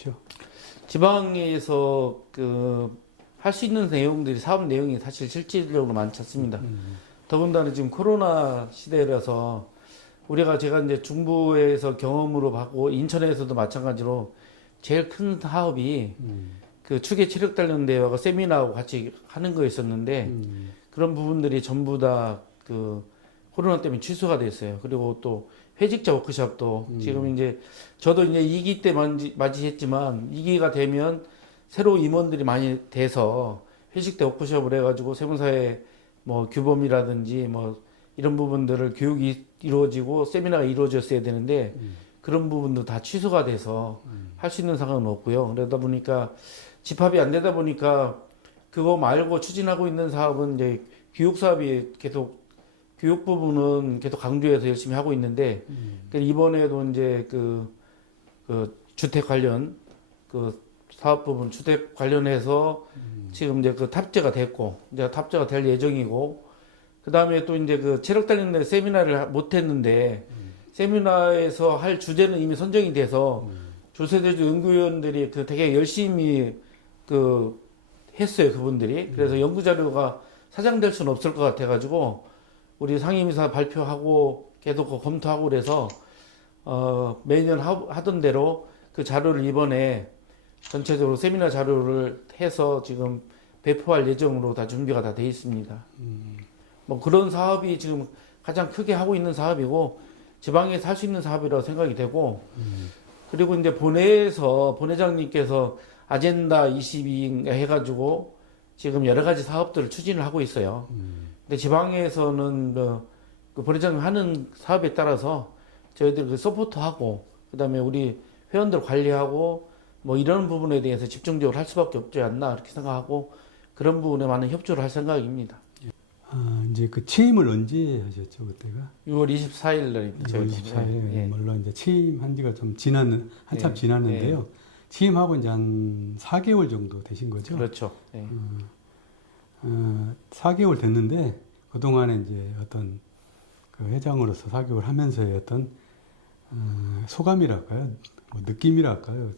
있죠. 지방에서 할 수 있는 내용들이 사업 내용이 사실 실질적으로 많지 않습니다. 더군다나 지금 코로나 시대라서 제가 이제 중부에서 경험으로 받고 인천에서도 마찬가지로 제일 큰 사업이 그 추계 체력 단련 대회와 세미나하고 같이 하는 거였었는데 그런 부분들이 전부 다 그 코로나 때문에 취소가 됐어요. 그리고 또 회직자 워크숍도 지금 이제 저도 이제 2기 때 맞이했지만 2기가 되면 새로 임원들이 많이 돼서 회식 때 워크숍을 해가지고 세무사의 뭐 규범이라든지 뭐 이런 부분들을 교육이 이루어지고 세미나가 이루어졌어야 되는데 그런 부분도 다 취소가 돼서 할 수 있는 상황은 없고요. 그러다 보니까 집합이 안 되다 보니까 그거 말고 추진하고 있는 사업은 이제 교육 사업이 계속 교육 부분은 계속 강조해서 열심히 하고 있는데 이번에도 이제 그 주택 관련 그 사업 부분 주택 관련해서 지금 이제 그 탑재가 됐고 이제 탑재가 될 예정이고 그 다음에 또 이제 그 체력 단련 세미나를 못 했는데 세미나에서 할 주제는 이미 선정이 돼서 조세대주 연구위원들이 되게 열심히 했어요 그분들이. 그래서 연구 자료가 사장될 수는 없을 것 같아가지고 우리 상임이사 발표하고 계속 검토하고 그래서 매년 하던 대로 그 자료를 이번에 전체적으로 세미나 자료를 해서 지금 배포할 예정으로 다 준비가 다 돼 있습니다. 뭐 그런 사업이 지금 가장 크게 하고 있는 사업이고 지방에서 할 수 있는 사업이라고 생각이 되고 그리고 이제 본회장님께서 아젠다 22 해가지고 지금 여러 가지 사업들을 추진을 하고 있어요. 근데 지방에서는 그 본회장님 하는 사업에 따라서 저희들 그 서포트하고 그다음에 우리 회원들 관리하고 뭐 이런 부분에 대해서 집중적으로 할 수밖에 없지 않나 이렇게 생각하고 그런 부분에 많은 협조를 할 생각입니다. 이제 그 취임을 언제 하셨죠, 그때가? 6월 24일 날입니다. 6월 24일. 예. 물론 이제 취임한 지가 좀 한참 예. 지났는데요. 예. 취임하고 이제 한 4개월 정도 되신 거죠? 그렇죠. 예. 4개월 됐는데 그동안에 이제 어떤 그 회장으로서 4개월 하면서의 어떤 소감이랄까요? 뭐 느낌이랄까요?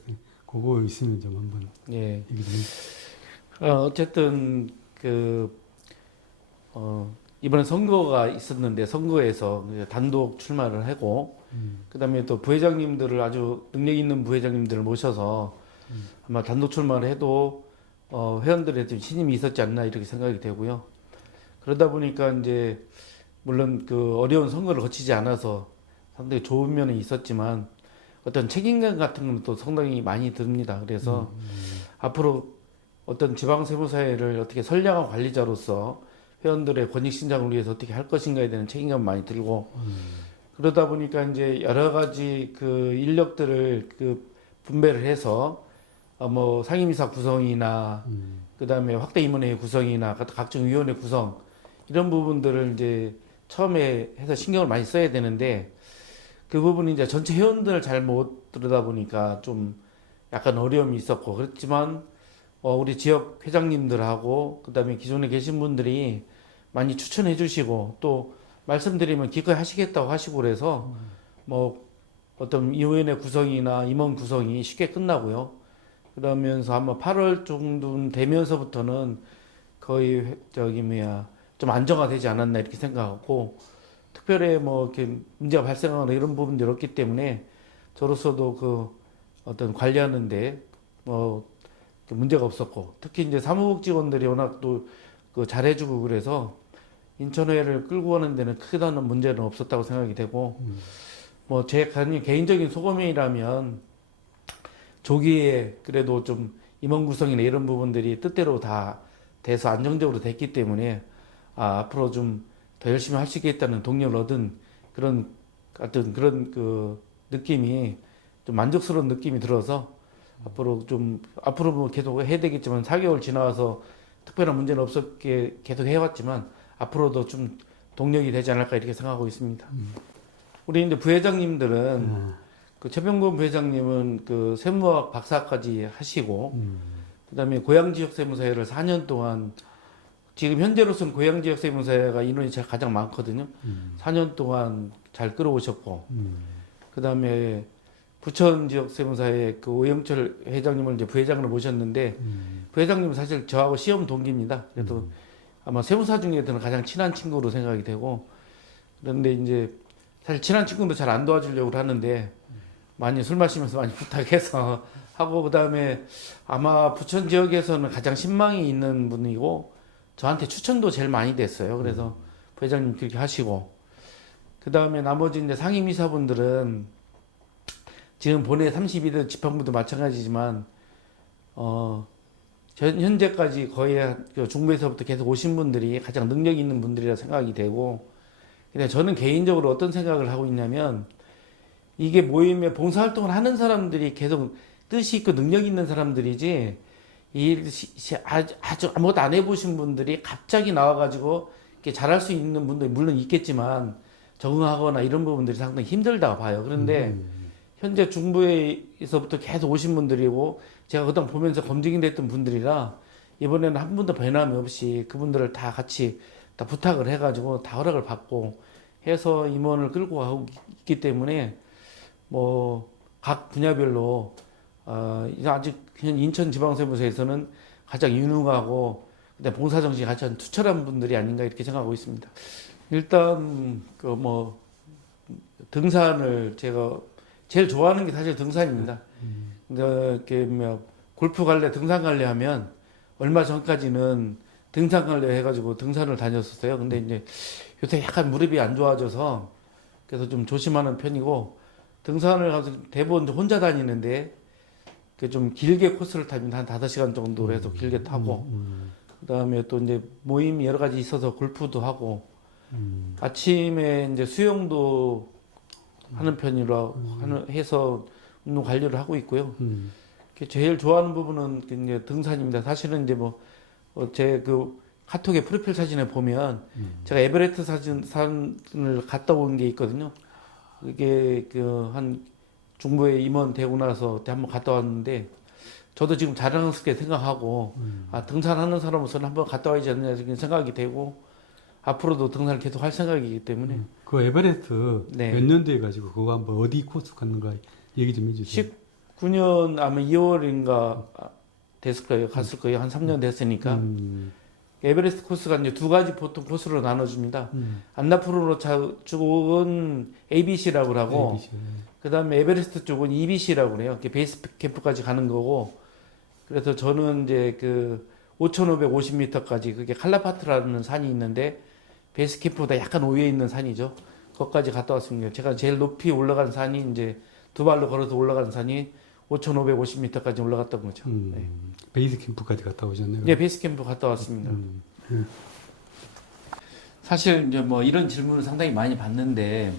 그거 있으면 좀 한번 예. 얘기 좀 해주세요. 어쨌든 이번에 선거가 있었는데 선거에서 단독 출마를 하고 그다음에 또 부회장님들을 아주 능력 있는 부회장님들을 모셔서 아마 단독 출마를 해도 회원들의 좀 신임이 있었지 않나 이렇게 생각이 되고요. 그러다 보니까 이제 물론 그 어려운 선거를 거치지 않아서 상당히 좋은 면은 있었지만 어떤 책임감 같은 건 또 상당히 많이 듭니다. 그래서 앞으로 어떤 지방세무사회를 어떻게 선량한 관리자로서 회원들의 권익 신장을 위해서 어떻게 할 것인가에 대한 책임감 많이 들고 그러다 보니까 이제 여러 가지 그 인력들을 분배를 해서 뭐 상임이사 구성이나 그다음에 확대 임원회 구성이나 각종 위원회 구성 이런 부분들을 이제 처음에 해서 신경을 많이 써야 되는데 그 부분이 이제 전체 회원들을 잘 못 들여다 보니까 좀 약간 어려움이 있었고 그렇지만 우리 지역 회장님들하고 그다음에 기존에 계신 분들이 많이 추천해 주시고 또 말씀드리면 기꺼이 하시겠다고 하시고 그래서 뭐 어떤 위원회 구성이나 임원 구성이 쉽게 끝나고요. 그러면서 아마 8월 정도 되면서부터는 거의 좀 안정화되지 않았나 이렇게 생각하고 특별히 뭐 이렇게 문제가 발생하거나 이런 부분들이 없기 때문에 저로서도 어떤 관리하는데 뭐 문제가 없었고 특히 이제 사무국 직원들이 워낙 또 잘해주고 그래서 인천회를 끌고 가는 데는 크다는 문제는 없었다고 생각이 되고 뭐 제 개인적인 소감이라면 조기에 그래도 좀 임원 구성이나 이런 부분들이 뜻대로 다 돼서 안정적으로 됐기 때문에 앞으로 좀 더 열심히 할 수 있겠다는 동력을 얻은 그런 느낌이 좀 만족스러운 느낌이 들어서 앞으로 뭐 계속 해야 되겠지만 4개월 지나서 특별한 문제는 없었게 계속 해왔지만 앞으로도 좀 동력이 되지 않을까 이렇게 생각하고 있습니다. 우리 이제 부회장님들은 최병건 부회장님은 세무학 박사까지 하시고 그다음에 고양지역세무사회를 4년 동안 지금 현재로서는 고양지역세무사회가 인원이 가장 많거든요. 4년 동안 잘 끌어오셨고 그다음에 부천 지역 세무사의 그 오영철 회장님을 이제 부회장으로 모셨는데 부회장님은 사실 저하고 시험 동기입니다. 그래도 아마 세무사 중에서는 가장 친한 친구로 생각이 되고 그런데 이제 사실 친한 친구도 잘 안 도와주려고 하는데 많이 술 마시면서 많이 부탁해서 하고 그다음에 아마 부천 지역에서는 가장 신망이 있는 분이고 저한테 추천도 제일 많이 됐어요. 그래서 부회장님 그렇게 하시고 그다음에 나머지 이제 상임이사분들은 지금 본회 32대 지판부도 마찬가지지만 현재까지 거의 중부에서부터 계속 오신 분들이 가장 능력 있는 분들이라 생각이 되고 근데 저는 개인적으로 어떤 생각을 하고 있냐면 이게 모임에 봉사활동을 하는 사람들이 계속 뜻이 있고 능력 있는 사람들이지 아주 아무것도 안 해보신 분들이 갑자기 나와가지고 이렇게 잘할 수 있는 분들이 물론 있겠지만 적응하거나 이런 부분들이 상당히 힘들다고 봐요. 그런데 현재 중부에서부터 계속 오신 분들이고 제가 그동안 보면서 검증이 됐던 분들이라 이번에는 한 분도 변함이 없이 그분들을 다 같이 다 부탁을 해가지고 다 허락을 받고 해서 임원을 끌고 가고 있기 때문에 뭐 각 분야별로 아직 인천지방세무서에서는 가장 유능하고 그다음 봉사정신이 가장 투철한 분들이 아닌가 이렇게 생각하고 있습니다. 일단 그 뭐 등산을 제가 제일 좋아하는 게 사실 등산입니다. 이렇게 뭐 골프 갈래, 등산 갈래 하면 얼마 전까지는 등산 갈래 해가지고 등산을 다녔었어요. 근데 이제 요새 약간 무릎이 안 좋아져서 그래서 좀 조심하는 편이고 등산을 가서 대부분 혼자 다니는데 그 좀 길게 코스를 타면 한 5시간 정도 해서 길게 타고 그다음에 또 이제 모임이 여러 가지 있어서 골프도 하고 아침에 이제 수영도 하는 편이라 해서 운동 관리를 하고 있고요. 제일 좋아하는 부분은 이제 등산입니다. 사실은 이제 뭐 제 그 카톡의 프로필 사진에 보면 제가 에베레스트 산을 갔다 온 게 있거든요. 이게 그 한 중부에 임원 되고 나서 그때 한번 갔다 왔는데 저도 지금 자랑스럽게 생각하고 등산하는 사람으로서는 한번 갔다 와야지 않느냐 이런 생각이 되고 앞으로도 등산을 계속 할 생각이기 때문에 그 에베레스트 네. 몇 년도에 가지고 그거 한번 어디 코스 갔는가 얘기 좀 해주세요. 19년 아마 2월인가 됐을 거예요. 갔을 거예요. 한 3년 됐으니까. 에베레스트 코스가 이제 두 가지 보통 코스로 나눠줍니다. 안나푸르로 쪽은 ABC라고 하고, ABC. 그 다음에 에베레스트 쪽은 EBC라고 그래요. 베이스 캠프까지 가는 거고, 그래서 저는 이제 그 5,550m까지 그게 칼라파트라는 산이 있는데, 베이스 캠프보다 약간 위에 있는 산이죠. 거기까지 갔다 왔습니다. 제가 제일 높이 올라간 산이 이제 두 발로 걸어서 올라간 산이 5,550m까지 올라갔던 거죠. 네. 베이스 캠프까지 갔다 오셨네요. 네, 베이스 캠프 갔다 왔습니다. 사실 이제 뭐 이런 질문을 상당히 많이 받는데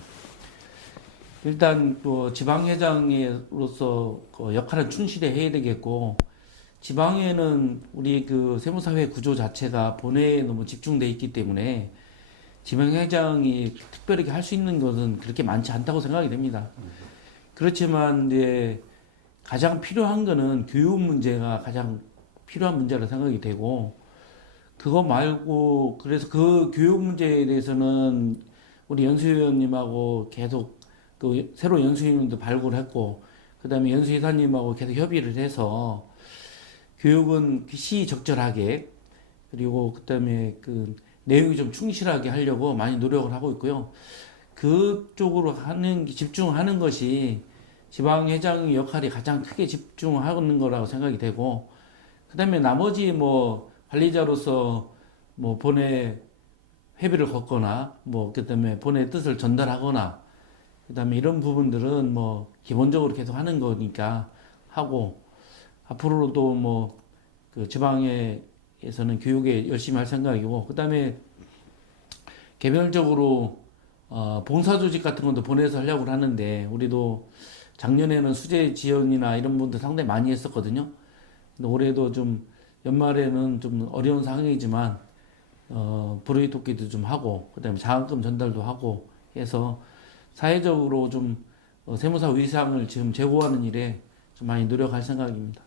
일단 또 지방회장으로서 그 역할은 충실히 해야 되겠고 지방에는 우리 그 세무사회 구조 자체가 본회에 너무 집중돼 있기 때문에 지방회장이 특별하게 할 수 있는 것은 그렇게 많지 않다고 생각이 됩니다. 그렇지만 이제 가장 필요한 거는 교육 문제가 가장 필요한 문제라 생각이 되고 그거 말고 그래서 그 교육 문제에 대해서는 우리 연수위원님하고 계속 그 새로 연수위원님도 발굴했고 그다음에 연수이사님하고 계속 협의를 해서 교육은 시적절하게 그리고 그다음에 그 내용이 좀 충실하게 하려고 많이 노력을 하고 있고요. 그쪽으로 집중하는 것이 지방회장의 역할이 가장 크게 집중하는 거라고 생각이 되고, 그 다음에 나머지 뭐 관리자로서 뭐 본회 회비를 걷거나, 뭐 그 다음에 본회 뜻을 전달하거나, 그 다음에 이런 부분들은 뭐 기본적으로 계속 하는 거니까 하고, 앞으로도 뭐 그 지방에서는 교육에 열심히 할 생각이고, 그 다음에 개별적으로 봉사 조직 같은 것도 보내서 하려고 하는데 우리도 작년에는 수재 지원이나 이런 분들 상당히 많이 했었거든요. 근데 올해도 좀 연말에는 좀 어려운 상황이지만 불의 돕기도 좀 하고 그다음에 장학금 전달도 하고 해서 사회적으로 좀 세무사 위상을 지금 제고하는 일에 좀 많이 노력할 생각입니다.